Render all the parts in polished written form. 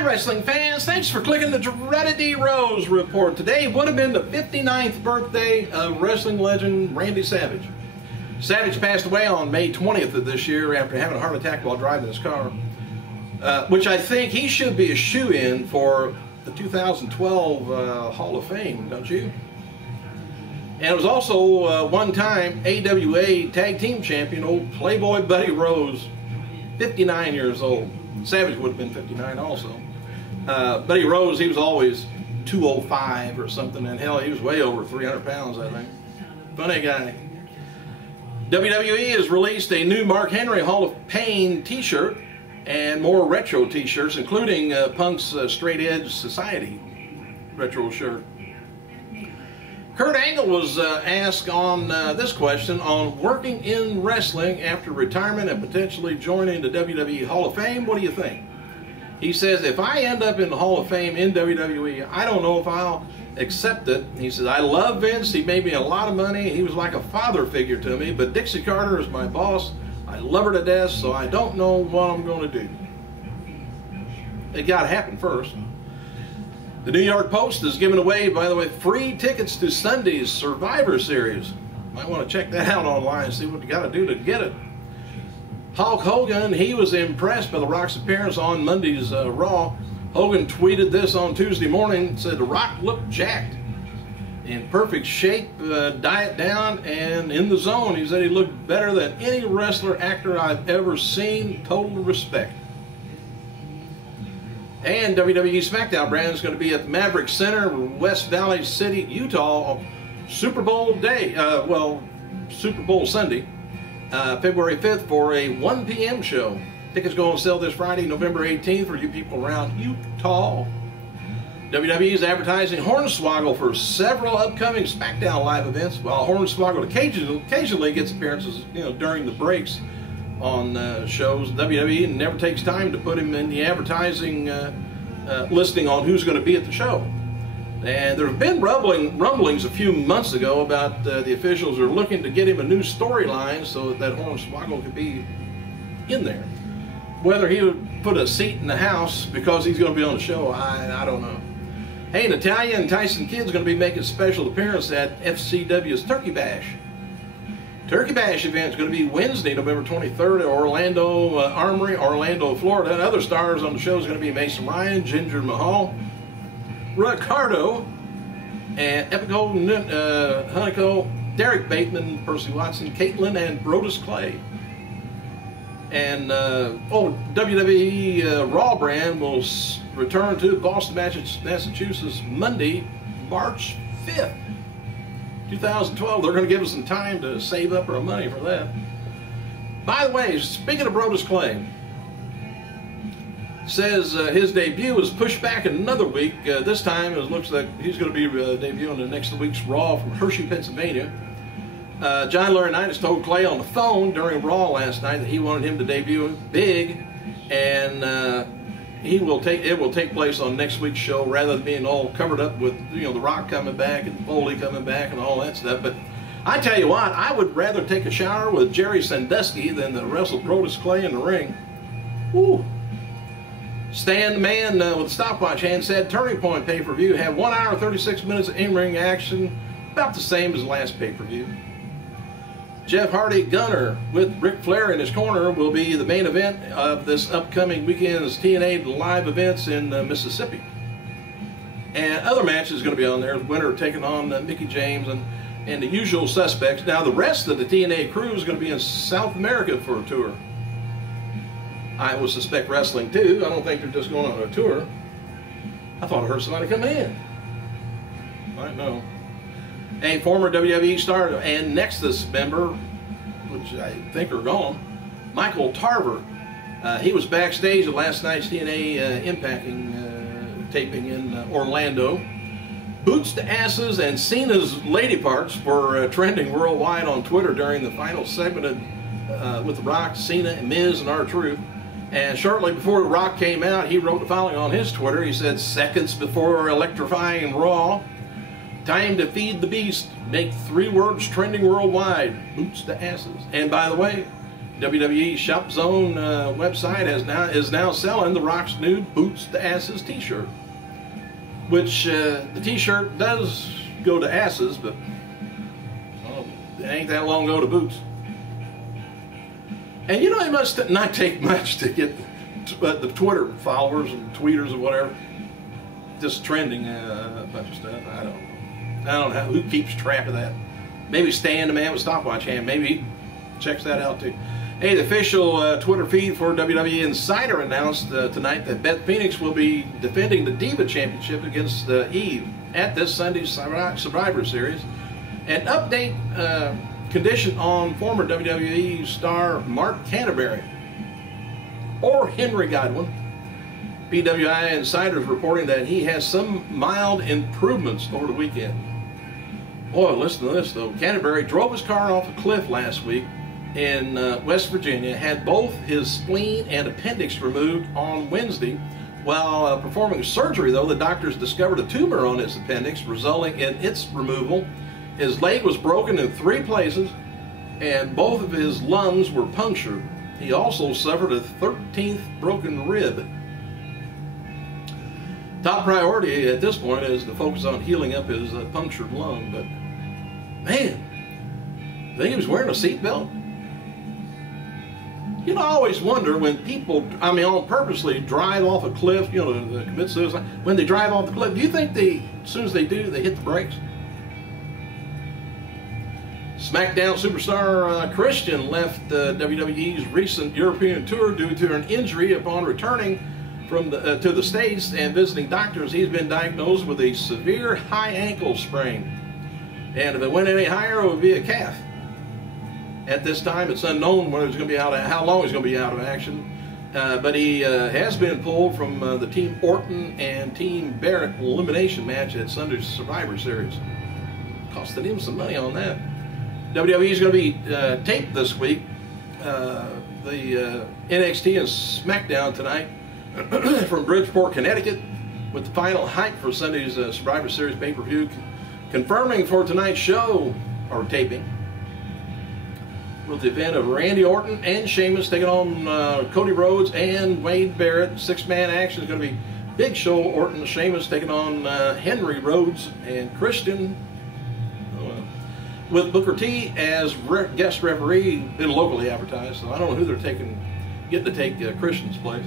Hi wrestling fans, thanks for clicking the Dreaded D Rose report. Today would have been the 59th birthday of wrestling legend Randy Savage. Savage passed away on May 20th of this year after having a heart attack while driving his car, which I think he should be a shoo-in for the 2012 Hall of Fame, don't you? And it was also one-time AWA Tag Team Champion, old Playboy Buddy Rose, 59 years old. Savage would have been 59 also. Buddy Rose, he was always 205 or something, and hell, he was way over 300 pounds, I think. Funny guy. WWE has released a new Mark Henry Hall of Pain t-shirt and more retro t-shirts, including Punk's Straight Edge Society retro shirt. Kurt Angle was asked on this question on working in wrestling after retirement and potentially joining the WWE Hall of Fame. What do you think? He says, if I end up in the Hall of Fame in WWE, I don't know if I'll accept it. He says, I love Vince. He made me a lot of money. He was like a father figure to me, but Dixie Carter is my boss. I love her to death, so I don't know what I'm going to do. It got to happen first. The New York Post is giving away, by the way, free tickets to Sunday's Survivor Series. Might want to check that out online and see what you got to do to get it. Hulk Hogan, he was impressed by The Rock's appearance on Monday's Raw. Hogan tweeted this on Tuesday morning, said The Rock looked jacked, in perfect shape, diet down, and in the zone. He said he looked better than any wrestler, actor I've ever seen. Total respect. And WWE Smackdown brand is going to be at the Maverick Center, West Valley City, Utah, Super Bowl day, Super Bowl Sunday, February 5th for a 1 p.m. show. Tickets go on sale this Friday, November 18th for you people around Utah. WWE is advertising Hornswoggle for several upcoming SmackDown live events, while Hornswoggle occasionally gets appearances, during the breaks on shows. WWE never takes time to put him in the advertising listing on who's going to be at the show. And there have been rumblings a few months ago about the officials are looking to get him a new storyline so that Hornswoggle could be in there. Whether he would put a seat in the house because he's going to be on the show, I don't know. Hey, Natalya and Tyson Kidd's going to be making a special appearance at FCW's Turkey Bash. Turkey Bash event is going to be Wednesday, November 23rd at Orlando Armory, Orlando, Florida. And other stars on the show is going to be Mason Ryan, Jinder Mahal, Ricardo, and Epico Hunico, Derek Bateman, Percy Watson, Caitlin, and Brodus Clay. And WWE Raw brand will return to Boston, Massachusetts, Monday, March 5th. 2012, they're going to give us some time to save up our money for that. By the way, speaking of Brodus Clay, says his debut was pushed back another week. This time it looks like he's going to be debuting in next week's Raw from Hershey, Pennsylvania. John Laurinaitis told Clay on the phone during Raw last night that he wanted him to debut big, and it will take place on next week's show rather than being all covered up with The Rock coming back and Foley coming back and all that stuff. But I tell you what, I would rather take a shower with Jerry Sandusky than to wrestle Brodus Clay in the ring. Woo! Stan the Man with a stopwatch hand said Turning Point pay-per-view had 1 hour 36 minutes of in-ring action, about the same as the last pay-per-view. Jeff Hardy Gunner with Ric Flair in his corner will be the main event of this upcoming weekend's TNA live events in Mississippi. And other matches going to be on there. Winner taking on Mickie James and the usual suspects. Now the rest of the TNA crew is going to be in South America for a tour. I would suspect wrestling too. I don't think they're just going on a tour. I thought I heard somebody coming in. I know. A former WWE star and Nexus member, which I think are gone, Michael Tarver. He was backstage at last night's TNA Impacting taping in Orlando. Boots to asses and Cena's lady parts were trending worldwide on Twitter during the final segment with The Rock, Cena, Miz, and R-Truth. And shortly before The Rock came out, he wrote the following on his Twitter. He said, "Seconds before electrifying Raw, time to feed the beast. Make 3 words trending worldwide. Boots to asses." And by the way, WWE Shop Zone website is now selling The Rock's new Boots to Asses t-shirt, which the t-shirt does go to asses, but it ain't that long ago to boots. And you know, it must not take much to get the Twitter followers and tweeters or whatever just trending a bunch of stuff. I don't know who keeps track of that. Maybe Stan, the man with stopwatch hand, maybe he checks that out too. Hey, the official Twitter feed for WWE Insider announced tonight that Beth Phoenix will be defending the Diva Championship against Eve at this Sunday's Survivor Series. An update condition on former WWE star Mark Canterbury or Henry Godwin. PWI Insiders reporting that he has some mild improvements over the weekend. Boy, listen to this though. Canterbury drove his car off a cliff last week in West Virginia, had both his spleen and appendix removed on Wednesday. While performing surgery though, the doctors discovered a tumor on his appendix, resulting in its removal. His leg was broken in 3 places, and both of his lungs were punctured. He also suffered a 13th broken rib. Top priority at this point is to focus on healing up his punctured lung, but man, think he was wearing a seatbelt? You know, I always wonder when people, on purposely drive off a cliff, you know, to commit suicide, when they drive off the cliff, do you think as soon as they do, they hit the brakes? Smackdown superstar Christian left WWE's recent European tour due to an injury upon returning from to the States and visiting doctors. He's been diagnosed with a severe high ankle sprain, and if it went any higher, it would be a calf. At this time, it's unknown whether he's going to be how long he's going to be out of action, but he has been pulled from the Team Orton and Team Barrett elimination match at Sunday's Survivor Series. Costed him some money on that. WWE is going to be taped this week. The NXT and Smackdown tonight from Bridgeport, Connecticut, with the final hype for Sunday's Survivor Series pay-per-view. Confirming for tonight's show, or taping, with the event of Randy Orton and Sheamus taking on Cody Rhodes and Wade Barrett. 6-man action is going to be Big Show, Orton, Sheamus taking on Henry Rhodes and Christian, with Booker T as guest referee. Been locally advertised, so I don't know who they're getting to take Christian's place.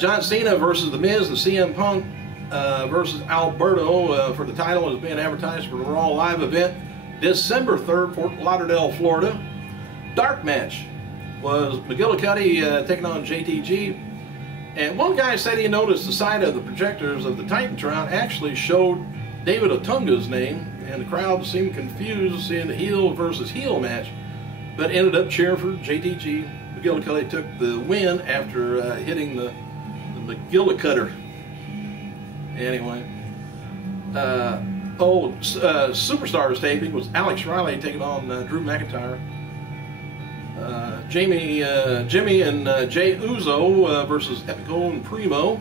John Cena versus The Miz and CM Punk versus Alberto for the title is being advertised for the Raw Live event December 3rd, Fort Lauderdale, Florida. Dark match was McGillicuddy taking on JTG, and one guy said he noticed the side of the projectors of the Titantron actually showed David Otunga's name, and the crowd seemed confused seeing the heel versus heel match, but ended up cheering for JTG. McGillicuddy took the win after hitting the McGillicutter. Anyway, Superstars taping was Alex Riley taking on Drew McIntyre. Jimmy and Jay Uso versus Epico and Primo.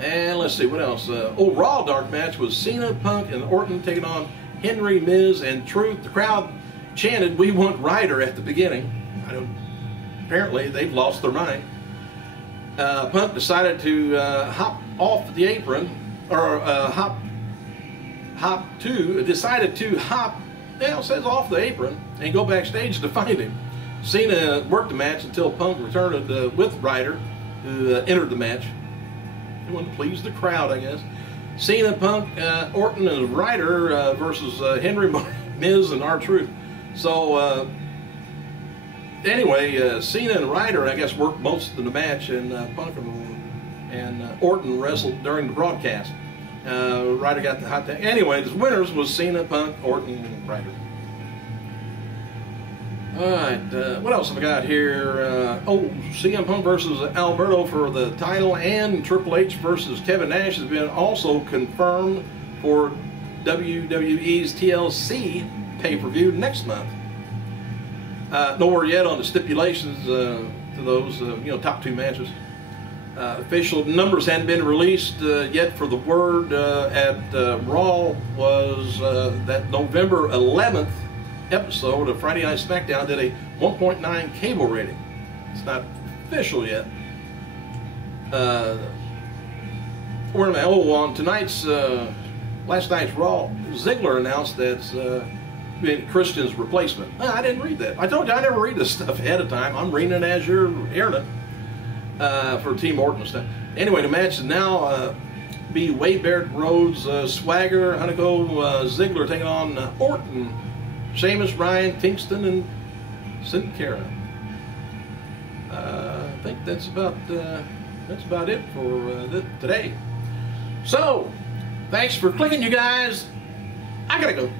And let's see, what else? Raw dark match was Cena, Punk, and Orton taking on Henry, Miz, and Truth. The crowd chanted, "We want Ryder" at the beginning. Apparently, they've lost their mind. Punk decided to hop off the apron, or decided to hop, it says off the apron, and go backstage to find him. Cena worked the match until Punk returned with Ryder, who entered the match. He wanted to please the crowd, I guess. Cena, Punk, Orton, and Ryder versus Henry, Miz, and R-Truth. So, anyway, Cena and Ryder, I guess, worked most of the match, and Punk and Orton wrestled during the broadcast. Ryder got the hot tag. Anyway, the winners was Cena, Punk, Orton, and Ryder. Alright, what else have I got here? CM Punk versus Alberto for the title, and Triple H versus Kevin Nash has been also confirmed for WWE's TLC pay-per-view next month. No word yet on the stipulations to those, top 2 matches. Official numbers hadn't been released yet for the word at Raw was that November 11th episode of Friday Night Smackdown did a 1.9 cable rating. It's not official yet. Where am I? Oh, on tonight's, last night's Raw, Ziggler announced that's Christian's replacement. I didn't read that. I told you I never read this stuff ahead of time. I'm reading it as you're hearing it for Team Orton and stuff. Anyway, the match is now be Wade Barrett, Rhodes, Swagger, Hunico, Ziggler taking on Orton, Sheamus, Ryan, Kingston, and Sin Cara. I think that's about it for today. So, thanks for clicking, you guys. I gotta go.